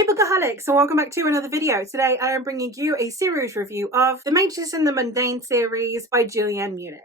Hey Bookaholics, and welcome back to another video. Today I am bringing you a series review of The Mages in the Mundane series by Julianne Munich.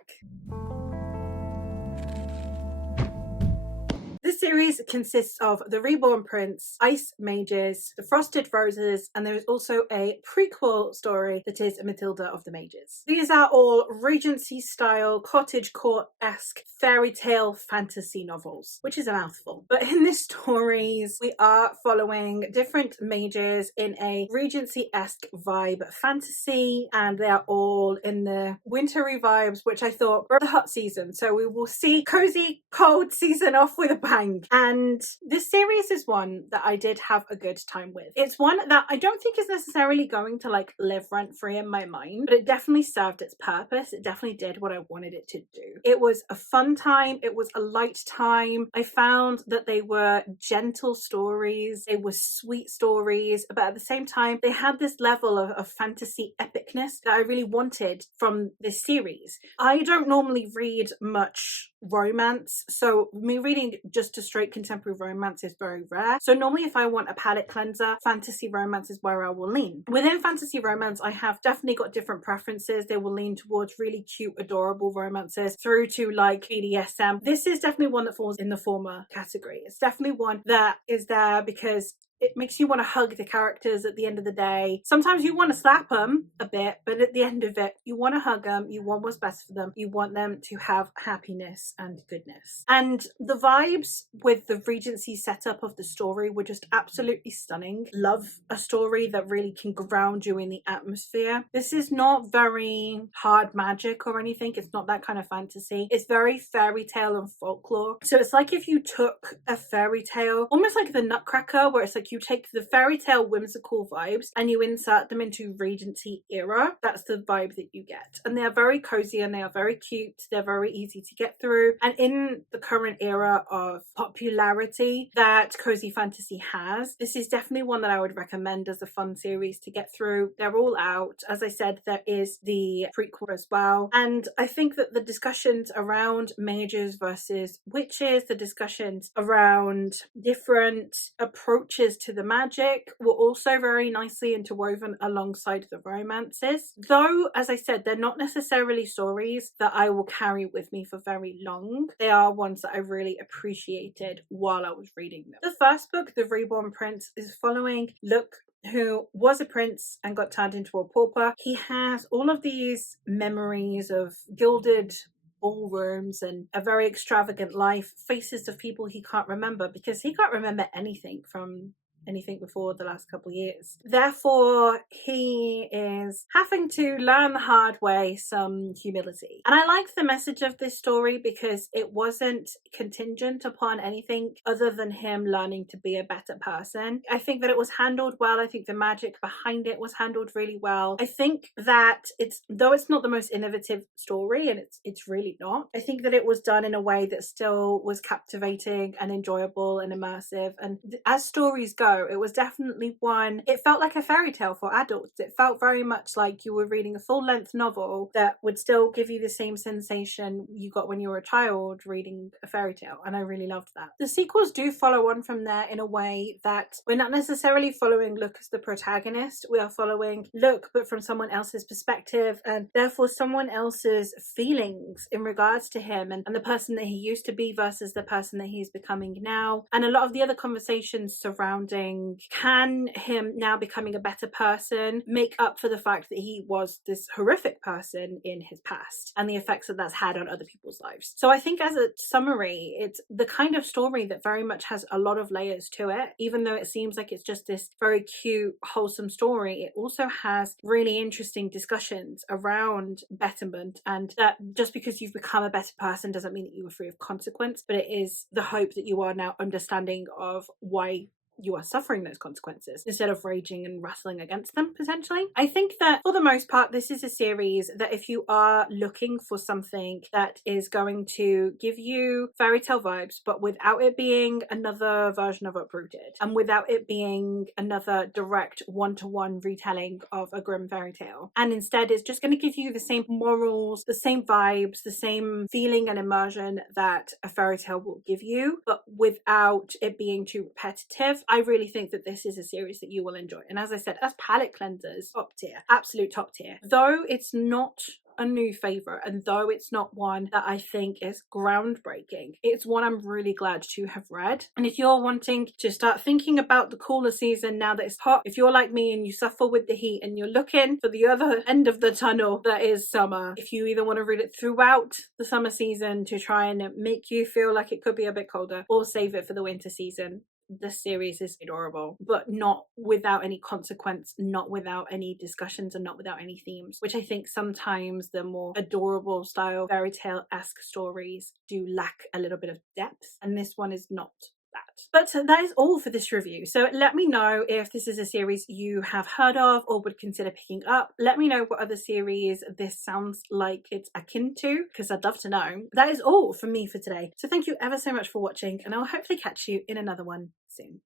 This series consists of The Reborn Prince, Ice Mages, The Frosted Roses, and there is also a prequel story that is Matilda of the Mages. These are all Regency style, cottagecore-esque fairy tale fantasy novels, which is a mouthful. But in these stories, we are following different mages in a Regency-esque vibe fantasy, and they are all in the wintry vibes, which I thought were the hot season. So we will see cozy, cold season off with a bang. And this series is one that I did have a good time with. It's one that I don't think is necessarily going to like live rent free in my mind, but it definitely served its purpose. It definitely did what I wanted it to do. It was a fun time. It was a light time. I found that they were gentle stories. They were sweet stories, but at the same time, they had this level of fantasy epicness that I really wanted from this series. I don't normally read much romance, so me reading just a straight contemporary romance is very rare. So normally if I want a palette cleanser, fantasy romance is where I will lean. Within fantasy romance, I have definitely got different preferences. They will lean towards really cute, adorable romances through to like BDSM. This is definitely one that falls in the former category. It's definitely one that is there because it makes you want to hug the characters at the end of the day. Sometimes you want to slap them a bit, but at the end of it, you want to hug them. You want what's best for them. You want them to have happiness and goodness. And the vibes with the Regency setup of the story were just absolutely stunning. Love a story that really can ground you in the atmosphere. This is not very hard magic or anything. It's not that kind of fantasy. It's very fairy tale and folklore. So it's like if you took a fairy tale, almost like the Nutcracker, where it's like you take the fairy tale whimsical vibes and you insert them into Regency era. That's the vibe that you get. And they are very cozy and they are very cute. They're very easy to get through. And in the current era of popularity that cozy fantasy has, this is definitely one that I would recommend as a fun series to get through. They're all out. As I said, there is the prequel as well. And I think that the discussions around mages versus witches, the discussions around different approaches to the magic were also very nicely interwoven alongside the romances. Though, as I said, they're not necessarily stories that I will carry with me for very long. They are ones that I really appreciated while I was reading them. The first book, The Reborn Prince, is following Luke, who was a prince and got turned into a pauper. He has all of these memories of gilded ballrooms and a very extravagant life, faces of people he can't remember because he can't remember anything from anything before the last couple of years. Therefore, he is having to learn the hard way some humility. And I like the message of this story because it wasn't contingent upon anything other than him learning to be a better person. I think that it was handled well. I think the magic behind it was handled really well. I think that though it's not the most innovative story, and it's really not, I think that it was done in a way that still was captivating and enjoyable and immersive. And as stories go, it was definitely one, it felt like a fairy tale for adults. It felt very much like you were reading a full-length novel that would still give you the same sensation you got when you were a child reading a fairy tale, and I really loved that. The sequels do follow on from there in a way that we're not necessarily following Luke as the protagonist. We are following Luke but from someone else's perspective, and therefore someone else's feelings in regards to him and the person that he used to be versus the person that he's becoming now. And a lot of the other conversations surrounding can him now becoming a better person make up for the fact that he was this horrific person in his past and the effects that that's had on other people's lives. So I think as a summary, it's the kind of story that very much has a lot of layers to it. Even though it seems like it's just this very cute, wholesome story, it also has really interesting discussions around betterment, and that just because you've become a better person doesn't mean that you were free of consequence, but it is the hope that you are now understanding of why you are suffering those consequences instead of raging and wrestling against them potentially. I think that for the most part, this is a series that if you are looking for something that is going to give you fairy tale vibes, but without it being another version of Uprooted and without it being another direct one-to-one retelling of a grim fairy tale, and instead is just going to give you the same morals, the same vibes, the same feeling and immersion that a fairy tale will give you, but without it being too repetitive, I really think that this is a series that you will enjoy. And as I said, as palette cleansers, top tier, absolute top tier. Though it's not a new favorite, and though it's not one that I think is groundbreaking, it's one I'm really glad to have read. And if you're wanting to start thinking about the cooler season now that it's hot, if you're like me and you suffer with the heat and you're looking for the other end of the tunnel that is summer, if you either want to read it throughout the summer season to try and make you feel like it could be a bit colder, or save it for the winter season, this series is adorable, but not without any consequence, not without any discussions, and not without any themes, which I think sometimes the more adorable style fairy tale-esque stories do lack a little bit of depth, and this one is not that. But that is all for this review. So let me know if this is a series you have heard of or would consider picking up. Let me know what other series this sounds like it's akin to, because I'd love to know. That is all from me for today. So thank you ever so much for watching, and I'll hopefully catch you in another one soon.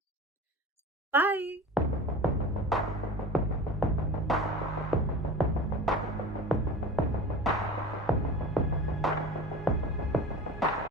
Bye!